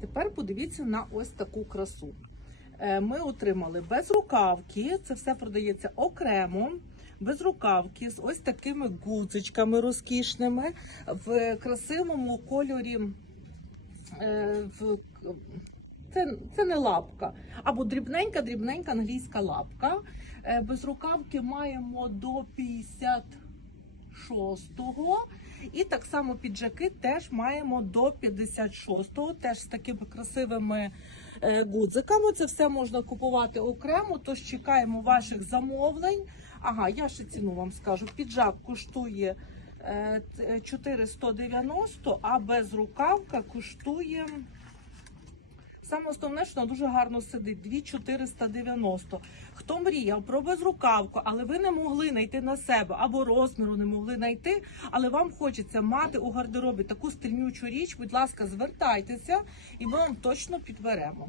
Тепер подивіться на ось таку красу. Е, Ми отримали безрукавки, це все продається окремо. Безрукавки з ось такими гудзичками розкішними в красивому кольорі. е. Це, це не лапка, або дрібненька, дрібненька англійська лапка. Е, Безрукавки маємо до 56-го. І так само піджаки теж маємо до 56-го, теж з такими красивими е, гудзиками. Це все можна купувати окремо, тож чекаємо ваших замовлень. Ага, я ще ціну вам скажу. Піджак коштує е, 490, а безрукавка коштує. Саме основне, що вона дуже гарно сидить 2490. Хто мріяв про безрукавку, але ви не могли знайти на себе або розміру не могли знайти, але вам хочеться мати у гардеробі таку стильнючу річ, будь ласка, звертайтеся і ми вам точно підберемо.